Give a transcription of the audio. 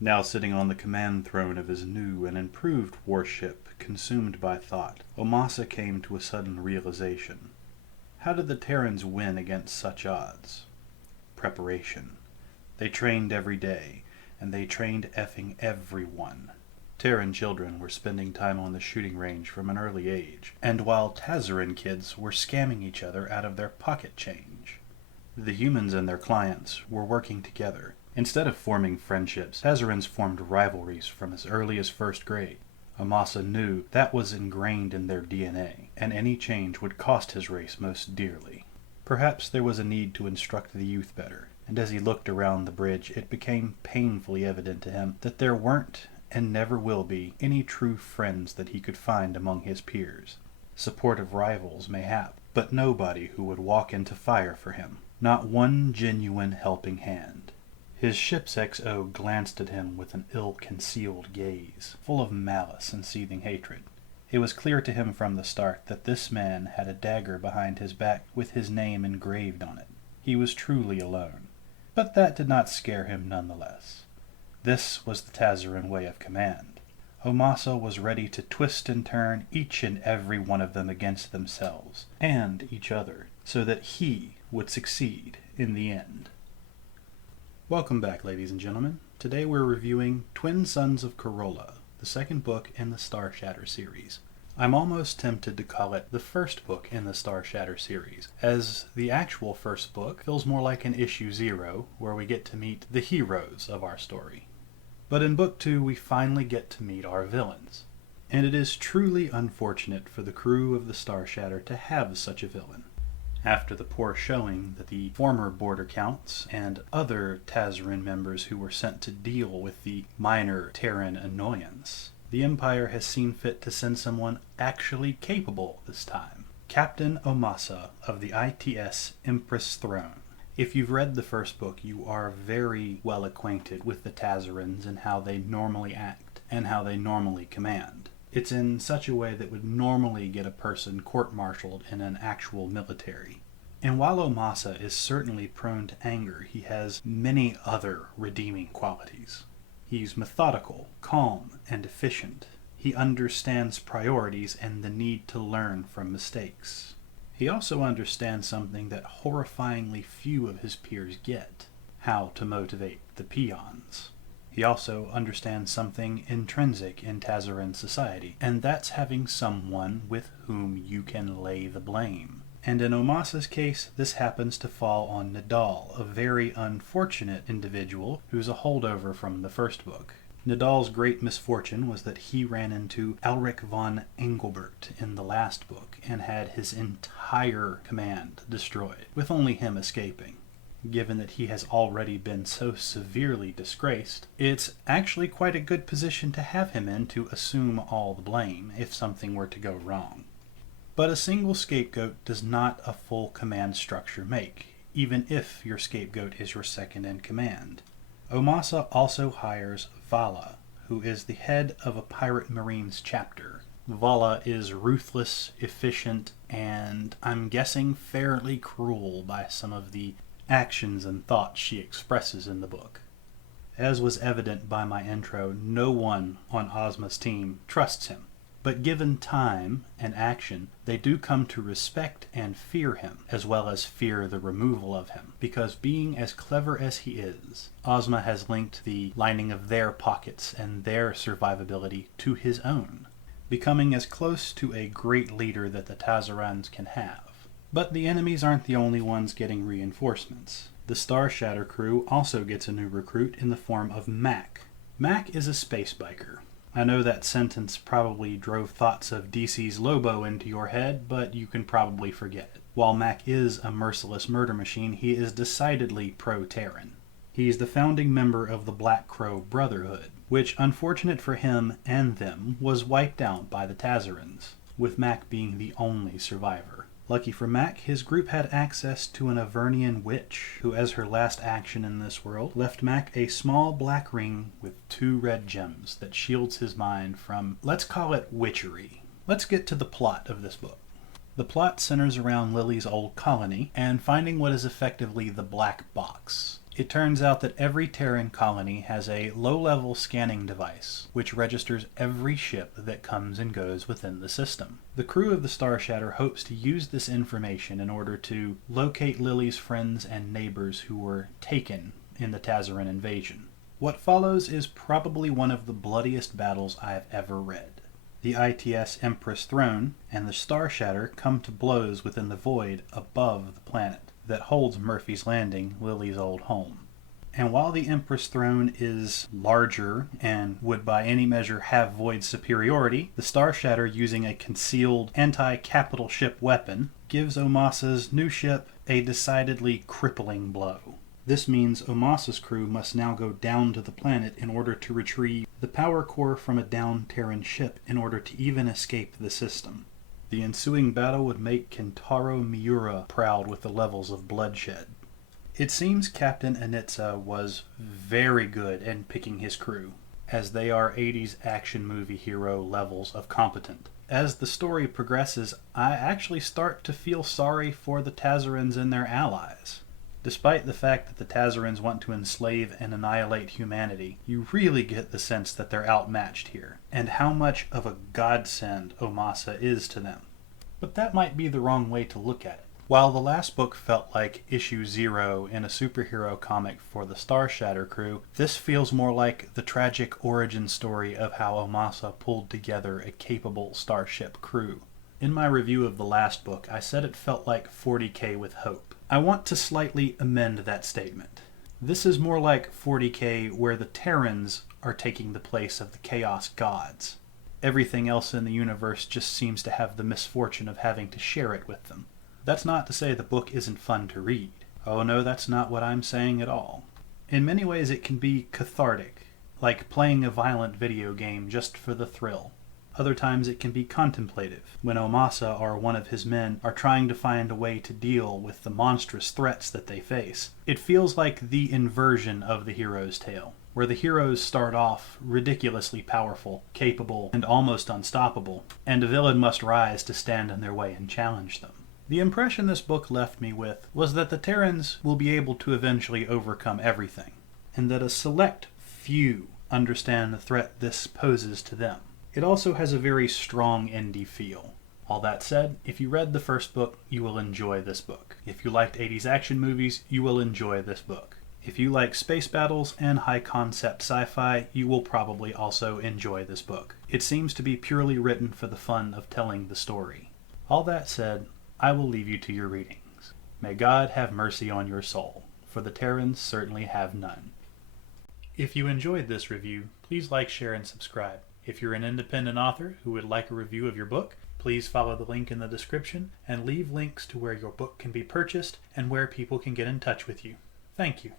Now sitting on the command throne of his new and improved warship, consumed by thought, Omasa came to a sudden realization. How did the Terrans win against such odds? Preparation. They trained every day, and they trained effing everyone. Terran children were spending time on the shooting range from an early age, and while Tazaran kids were scamming each other out of their pocket change. The humans and their clients were working together. Instead of forming friendships, Tazarans formed rivalries from as early as first grade. Omasa knew that was ingrained in their DNA, and any change would cost his race most dearly. Perhaps there was a need to instruct the youth better, and as he looked around the bridge it became painfully evident to him that there weren't, and never will be, any true friends that he could find among his peers. Supportive rivals, mayhap, but nobody who would walk into fire for him. Not one genuine helping hand. His ship's XO glanced at him with an ill-concealed gaze, full of malice and seething hatred. It was clear to him from the start that this man had a dagger behind his back with his name engraved on it. He was truly alone. But that did not scare him nonetheless. This was the Tazaran way of command. Omasa was ready to twist and turn each and every one of them against themselves, and each other, so that he would succeed in the end. Welcome back, ladies and gentlemen. Today we're reviewing Twin Suns of Corrola, the second book in the Star Shatter series. I'm almost tempted to call it the first book in the Star Shatter series, as the actual first book feels more like an issue 0, where we get to meet the heroes of our story. But in book 2 we finally get to meet our villains. And it is truly unfortunate for the crew of the Star Shatter to have such a villain. After the poor showing that the former border counts and other Tazaran members who were sent to deal with the minor Terran annoyance, the Empire has seen fit to send someone actually capable this time. Captain Omasa of the ITS Empress Throne. If you've read the first book, you are very well acquainted with the Tazarans and how they normally act and how they normally command. It's in such a way that would normally get a person court-martialed in an actual military. And while Omasa is certainly prone to anger, he has many other redeeming qualities. He's methodical, calm, and efficient. He understands priorities and the need to learn from mistakes. He also understands something that horrifyingly few of his peers get: how to motivate the peons. He also understands something intrinsic in Tazaran society, and that's having someone with whom you can lay the blame. And in Omasa's case, this happens to fall on Nidal, a very unfortunate individual who's a holdover from the first book. Nidal's great misfortune was that he ran into Alric von Engelbert in the last book and had his entire command destroyed, with only him escaping. Given that he has already been so severely disgraced, it's actually quite a good position to have him in to assume all the blame if something were to go wrong. But a single scapegoat does not a full command structure make, even if your scapegoat is your second in command. Omasa also hires Vala, who is the head of a Pirate Marines chapter. Vala is ruthless, efficient, and I'm guessing fairly cruel by some of the actions and thoughts she expresses in the book. As was evident by my intro, no one on Ozma's team trusts him. But given time and action, they do come to respect and fear him, as well as fear the removal of him. Because being as clever as he is, Ozma has linked the lining of their pockets and their survivability to his own, becoming as close to a great leader that the Tazarans can have. But the enemies aren't the only ones getting reinforcements. The Star Shatter crew also gets a new recruit in the form of Mac. Mac is a space biker. I know that sentence probably drove thoughts of DC's Lobo into your head, but you can probably forget it. While Mac is a merciless murder machine, he is decidedly pro-Terran. He's the founding member of the Black Crow Brotherhood, which, unfortunate for him and them, was wiped out by the Tazarans, with Mac being the only survivor. Lucky for Mac, his group had access to an Avernian witch, who as her last action in this world, left Mac a small black ring with 2 red gems that shields his mind from, let's call it, witchery. Let's get to the plot of this book. The plot centers around Lily's old colony and finding what is effectively the black box. It turns out that every Terran colony has a low-level scanning device, which registers every ship that comes and goes within the system. The crew of the Star Shatter hopes to use this information in order to locate Lily's friends and neighbors who were taken in the Tazaran invasion. What follows is probably one of the bloodiest battles I have ever read. The ITS Empress Throne and the Star Shatter come to blows within the void above the planet that holds Murphy's Landing, Lily's old home. And while the Empress Throne is larger and would by any measure have void superiority, the Star Shatter, using a concealed anti-capital ship weapon, gives Omasa's new ship a decidedly crippling blow. This means Omasa's crew must now go down to the planet in order to retrieve the power core from a downed Terran ship in order to even escape the system. The ensuing battle would make Kentaro Miura proud with the levels of bloodshed. It seems Captain Anitsa was very good in picking his crew, as they are 80s action movie hero levels of competent. As the story progresses, I actually start to feel sorry for the Tazarans and their allies. Despite the fact that the Tazarans want to enslave and annihilate humanity, you really get the sense that they're outmatched here, and how much of a godsend Omasa is to them. But that might be the wrong way to look at it. While the last book felt like issue 0 in a superhero comic for the Star Shatter crew, this feels more like the tragic origin story of how Omasa pulled together a capable starship crew. In my review of the last book, I said it felt like 40K with hope. I want to slightly amend that statement. This is more like 40K where the Terrans are taking the place of the Chaos Gods. Everything else in the universe just seems to have the misfortune of having to share it with them. That's not to say the book isn't fun to read. Oh no, that's not what I'm saying at all. In many ways it can be cathartic, like playing a violent video game just for the thrill. Other times it can be contemplative, when Omasa or one of his men are trying to find a way to deal with the monstrous threats that they face. It feels like the inversion of the hero's tale, where the heroes start off ridiculously powerful, capable, and almost unstoppable, and a villain must rise to stand in their way and challenge them. The impression this book left me with was that the Terrans will be able to eventually overcome everything, and that a select few understand the threat this poses to them. It also has a very strong indie feel. All that said, if you read the first book, you will enjoy this book. If you liked 80s action movies, you will enjoy this book. If you like space battles and high-concept sci-fi, you will probably also enjoy this book. It seems to be purely written for the fun of telling the story. All that said, I will leave you to your readings. May God have mercy on your soul, for the Terrans certainly have none. If you enjoyed this review, please like, share, and subscribe. If you're an independent author who would like a review of your book, please follow the link in the description and leave links to where your book can be purchased and where people can get in touch with you. Thank you.